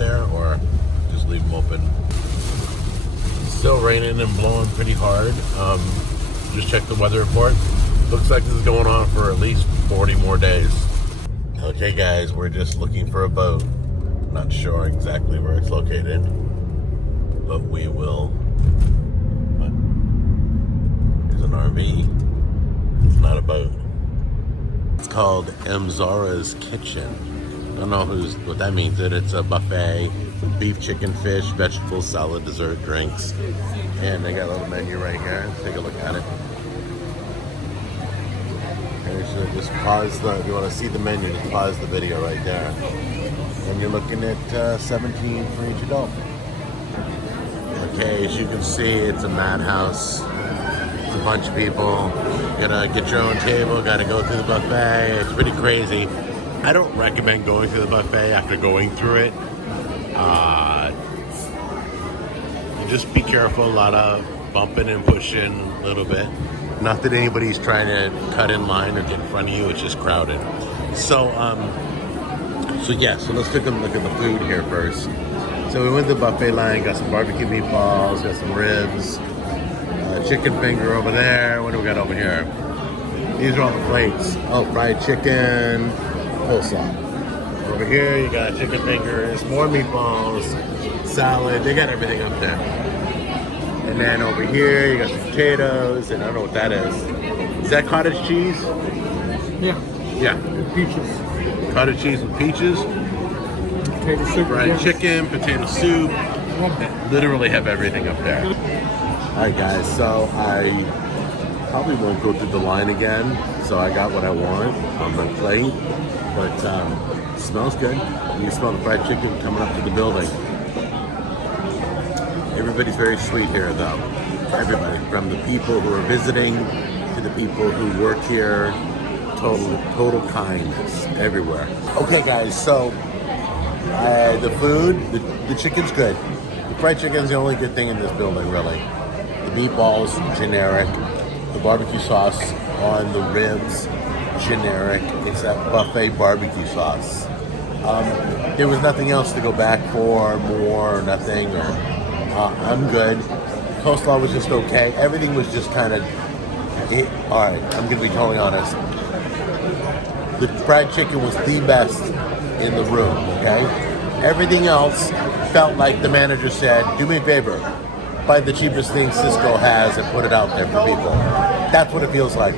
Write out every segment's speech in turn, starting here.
there or just leave them open. Still raining and blowing pretty hard. Just checked the weather report. Looks like this is going on for at least 40 more days. Okay guys, we're just looking for a boat. Not sure exactly where it's located, but we will. What? There's an RV. It's not a boat. It's called M. Zara's Kitchen. Don't know what that means. It's a buffet. Beef, chicken, fish, vegetables, salad, dessert, drinks. And they got a little menu right here. Let's take a look at it. Okay, so just pause if you want to see the menu, just pause the video right there. And you're looking at 17 for each adult. Okay, as you can see, it's a madhouse. It's a bunch of people. You gotta get your own table, gotta go through the buffet. It's pretty crazy. I don't recommend going through the buffet after going through it. Just be careful, a lot of bumping and pushing a little bit. Not that anybody's trying to cut in line or get in front of you, it's just crowded. So let's take a look at the food here first. So we went to the buffet line, got some barbecue meatballs, got some ribs, chicken finger over there. What do we got over here? These are all the plates. Oh, fried chicken, coleslaw. Over here you got chicken fingers, more meatballs, salad. They got everything up there. And then over here you got some potatoes, and I don't know what that is. Is that cottage cheese? Yeah. Yeah. With peaches. Cottage cheese with peaches. Potato soup. Fried chicken, potato soup. Literally have everything up there. Alright guys, so I probably won't go through the line again. So I got what I want on my plate. But it smells good. You can smell the fried chicken coming up to the building. Everybody's very sweet here though. Everybody, from the people who are visiting to the people who work here. Total kindness everywhere. Okay guys, so the food, the chicken's good. The fried chicken's the only good thing in this building really. The meatballs, generic. The barbecue sauce on the ribs, generic. It's that buffet barbecue sauce. There was nothing else to go back for, more or nothing. I'm good. Coleslaw was just okay. Everything was just kind of, alright, I'm going to be totally honest. The fried chicken was the best in the room, okay? Everything else felt like the manager said, do me a favor, buy the cheapest thing Cisco has and put it out there for people. That's what it feels like.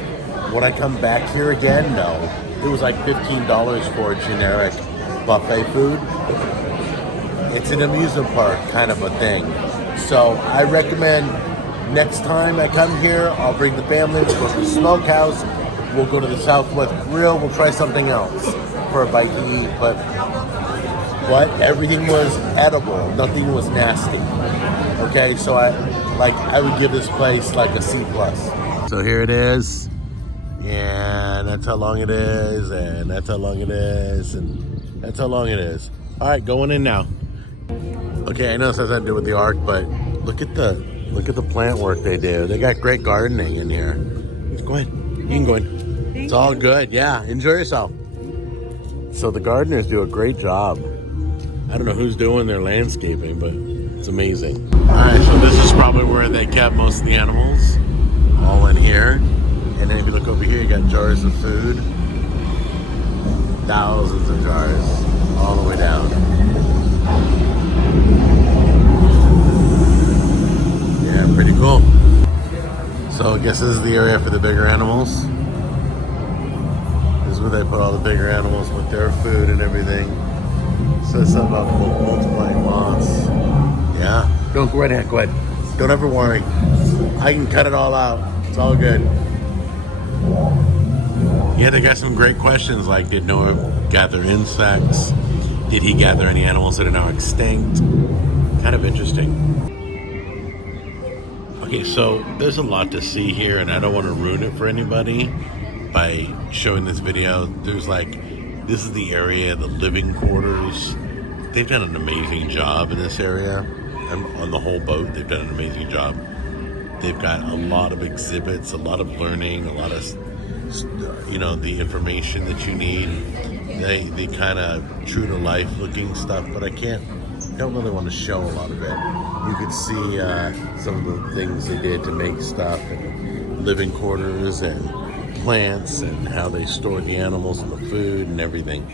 Would I come back here again? No. It was like $15 for generic buffet food. It's an amusement park kind of a thing. So I recommend next time I come here, I'll bring the family, we'll go to the smokehouse, we'll go to the Southwest Grill, we'll try something else for a bite to eat, but everything was edible, nothing was nasty. Okay, so I would give this place like a C+. So here it is, and that's how long it is, and that's how long it is, and that's how long it is. All right, going in now. Okay, I know this has nothing to do with the Ark, but look at the plant work they do. They got great gardening in here. Go ahead, you can go in. It's all good. Yeah, enjoy yourself. So the gardeners do a great job. I don't know who's doing their landscaping, but it's amazing. All right, so this is probably where they kept most of the animals, all in here. And then if you look over here, you got jars of food. Thousands of jars, all the way down. Yeah, pretty cool. So I guess this is the area for the bigger animals. This is where they put all the bigger animals with their food and everything. So it's something about multiplying moths. Yeah. Don't go right ahead, go ahead. Don't ever worry. I can cut it all out. It's all good. Yeah, they got some great questions like, did Noah gather insects? Did he gather any animals that are now extinct? Kind of interesting. Okay, so there's a lot to see here, and I don't want to ruin it for anybody by showing this video. There's this is the area, the living quarters. They've done an amazing job in this area. On the whole boat, they've done an amazing job. They've got a lot of exhibits, a lot of learning, a lot of, the information that you need. They kind of true to life looking stuff, but I can't don't really want to show a lot of it. You can see some of the things they did to make stuff, and living quarters and plants, and how they stored the animals and the food and everything.